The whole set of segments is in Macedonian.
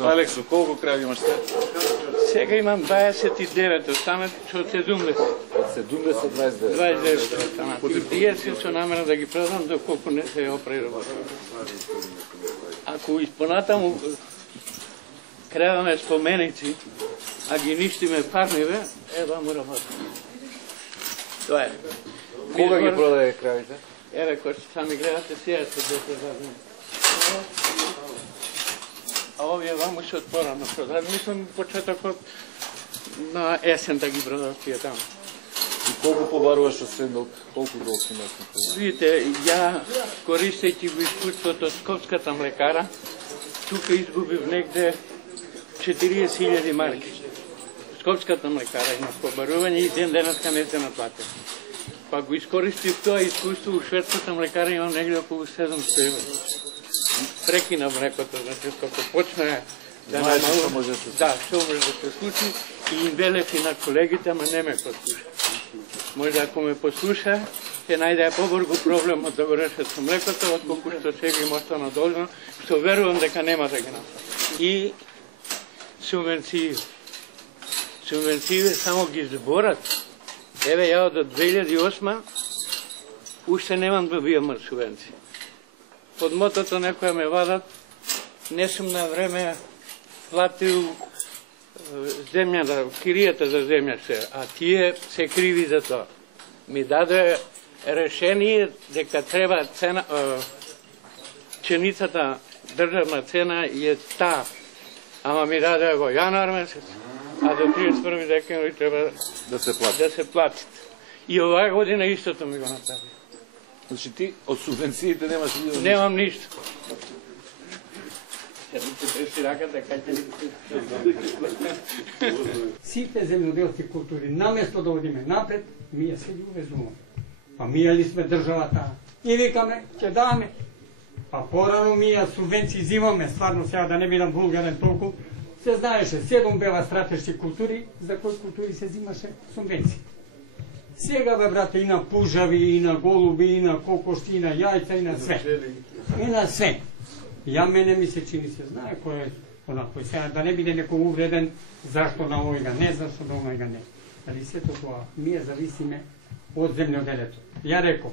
Алексо, колку крави имаш сега? Сега имам 29, останат од 70. Од 70 29. 29 останат. И тие си со намера да ги продам доколку не се опреработат. Ако испонатаму крадаме споменици, а ги ништиме парниве, ева му работа. Тоа е. Кога ги продаде кравите? Еве, кој што сами гледате, сега се дете. А овие ваму се отпорано продат. Мислам, почетокот на есен да ги продат тие таму. И колку побаруваш од Сведмилк? Колку долг имаш на тоа? Видите, ја користејќи го искуството од Скопската млекара, тука изгубив негде 40.000 марки. Скопската млекара има побарување и ден денеска не се наплате. Па го искористив тоа искуство у шведската млекара имам негде околу 700 евра. Прекина млекото, значи како почна да намалува. Да, што може да се случи и им велев и на колегите, ама не ме послуша. Може ако ме послуша, ќе најде побрзо проблемот да го решат со млекото, отколку што сега им остана должно, што верувам дека нема да ги направи. И субвенции. Субвенции само ги зборат. Еве ја од 2008 уште немам добијам субвенции. Под мотото некоја ме вадат, не сум на време платил земјата, киријата за земја се, а тие се криви за тоа. Ми даде решение дека треба цена, пченицата, државна цена е таа. Ама ми даде во јануар месец, а до 31 декември треба да се плати. И оваа година истото ми го направи. Значи ти од субвенциите немаш ништо? Немам ништо. Сите земјоделски култури, наместо да одиме напред, ние се ги увезуваме. Па ние ли сме државата? И викаме, ќе даваме. Па порано ние субвенции зимаме, стварно сега да не бидам вулгарен толку, се знаеше, 7 бева стратешки култури, за кои култури се зимаше субвенции. Сега, бе, брате, и на пужави, и на голуби, и на кокошти, и на јајца, и на све. И на све. Ја мене ми се чини се знае кој е онако. Сега да не биде некој увреден, зашто на овојга не, зашто на овојга не. Али сето тоа, ние зависиме од земјоделието. Ја реков,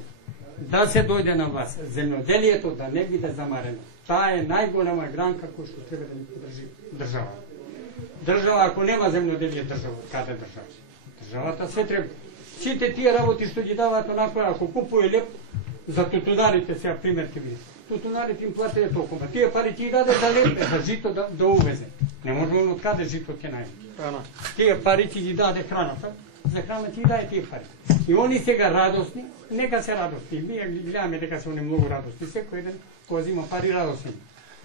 да се дојде на власт, земјоделието да не биде замарено. Таа е најголема гранка која што треба да ни подржи држава. Држава, ако нема земјоделие, држава, каде држава? Државата се треба. Сите тие работи што ги даваат онако, ако купуе леп, за тутунарите, сега пример ќе видите. Тутунарите им платеја толкова. Тие пари ти даде за леп, за жито да увезе. Не можеме од каде жито ќе најде. Тие пари ти ги даде храната, за храна ти даде тие пари. И они сега радосни, нека се радосни. Ние гледаме дека се они многу радосни. Секој еден кој зима пари радосни.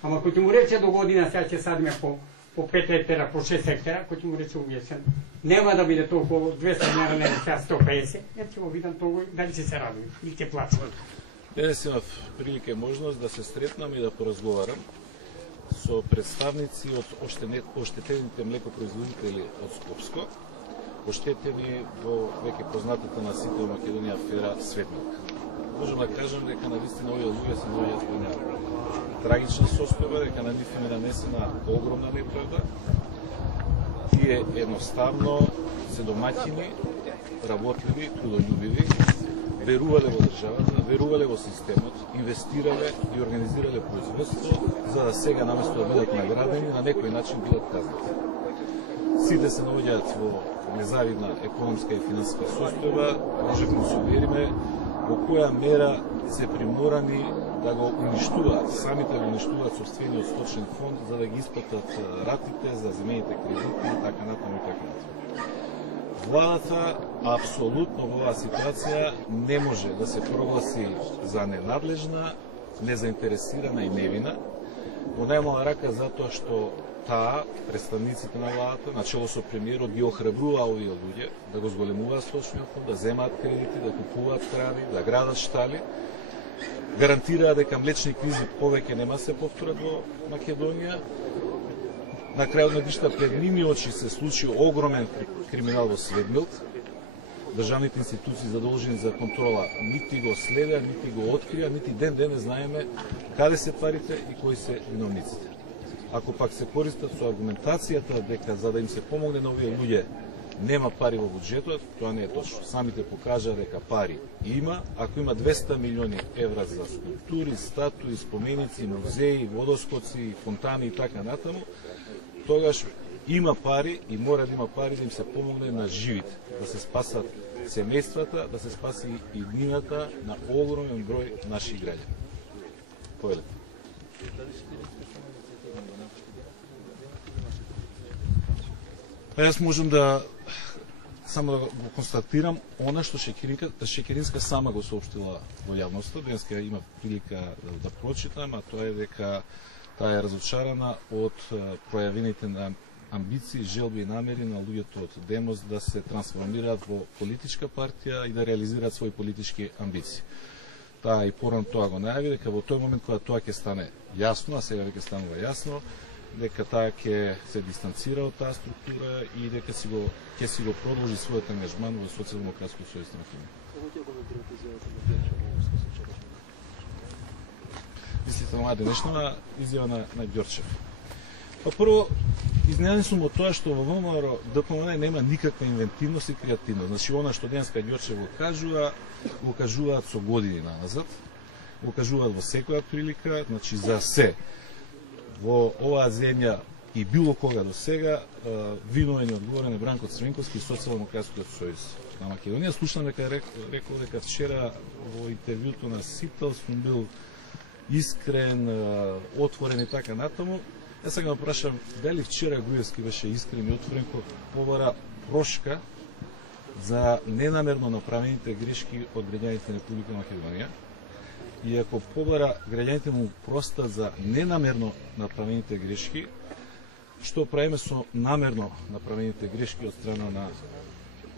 Ама кој ти му рече до година сега ќе садиме по 5 хектара, по 6 хектара, кој ќе му рече уесен, нема да биде толку 200 динара, не сега 150, ќе го видам толку дали ќе се радуи или ќе плаче. Денес имав прилика и можност да се сретнам и да поразговарам со представници од оштетените млекопроизводители од Скопско, оштетени во веќе познатата на сите во Македонија афера Сведмилк. Можам да кажам дека навистина овие луѓе се наоѓаат во една трагична состојба, дека на нив им е нанесена огромна неправда. Тие едноставно се домаќини, работливи, трудолюбиви, верувале во државата, верувале во системот, инвестирале и организирале производство, за да сега наместо да бидат наградени, на некој начин бидат казнати. Сите се наоѓаат во незавидна економска и финансиска состојба, можеме да се увериме во која мера се приморани да го уништуваат, самите го уништуваат собствениот сточен фонд за да ги исплатат ратите за земените кредити и така натаму и така натаму. Владата апсолутно во оваа ситуација не може да се прогласи за ненадлежна, незаинтересирана и невина, во најмала рака затоа што таа, представниците на владата, начело со премиерот, ги охрабрува овие луѓе да го зголемуваат сточниот фонд, да земаат кредити, да купуваат крави, да градат штали, гарантираа дека млечни кризи повеќе нема се повторат во Македонија. На крајот на дишта пред нивни очи се случи огромен криминал во Сведмилк. државните институции задолжени за контрола нити го следа, нити го открија, нити ден не знаеме каде се парите и кои се виновниците. Ако пак се користат со аргументацијата дека за да им се помогне на овие луѓе нема пари во буџетот, тоа не е точно. Самите покажа дека пари има. Ако има 200 милиони евра за скулптури, статуи, споменици, музеи, водоскоци, фонтани и така натаму, тогаш има пари и мора да има пари да им се помогне на живите, да се спасат семејствата, да се спаси и иднината на огромен број наши граѓани. Повелете. Јас можам само да го констатирам она што Шекеринска сама го соопштила во јавноста. Денеска има прилика да прочитам, а тоа е дека таа е разочарана од пројавените на амбиции, желби и намери на луѓето од Демос да се трансформираат во политичка партија и да реализираат своји политички амбиции. Таа и порано тоа го најави, дека во тој момент кога тоа ќе стане јасно, а сега веќе станува јасно, дека таа ќе се дистанцира од таа структура и дека ќе си го продолжи својот ангажман во Социјалдемократскиот сојуз на Македонија. Мислите на оваа денешна изјава на Ѓорчев? Па прво, изненаден сум од тоа што во ВМРО ДПМН нема никаква инвентивност и креативност. Значи, она што денеска Ѓорчев го кажуваат со години назад, го кажуваат во секоја прилика, значи за се. Во оваа земја и било кога до сега виновен и одговорен е Бранко Црвенковски и Социјалдемократскиот сојуз на Македонија. Слушнам дека рекол дека вчера во интервјуто на Сител сум бил искрен, отворен и така натаму. Јас сега го прашам дали вчера Груевски беше искрен и отворен кога побара прошка за ненамерно направените грешки од граѓаните на Република Македонија. И ако побара граѓаните му простат за ненамерно направените грешки, што правиме со намерно направените грешки од страна на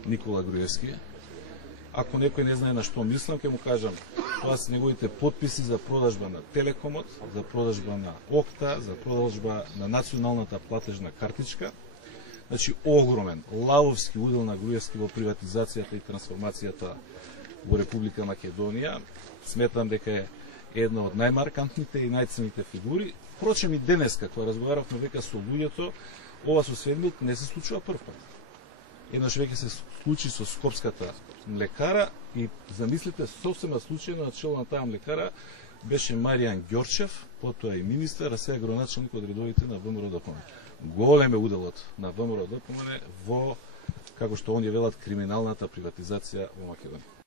Никола Груевски? Ако некој не знае на што мислам, ќе му кажам, тоа се неговите подписи за продажба на Телекомот, за продажба на Окта, за продажба на националната платежна картичка. Значи, огромен, лавовски удел на Груевски во приватизацијата и трансформацијата во Република Македонија. Сметам дека е една од најмаркантните и најценните фигури. Впрочем и денеска, кога разговаравме века со луѓето, ова со Светмилк не се случува прв пат. Еднаш веќе се случи со Скопската млекара и замислите сосема случајно на чело на таа млекара беше Маријан Ѓорчев, потоа и министар, а сега градоначалник од редовите на ВМРО ДПМН. Голем е уделот на ВМРО ДПМН во, како што оние велат, криминалната приватизација во Македонија.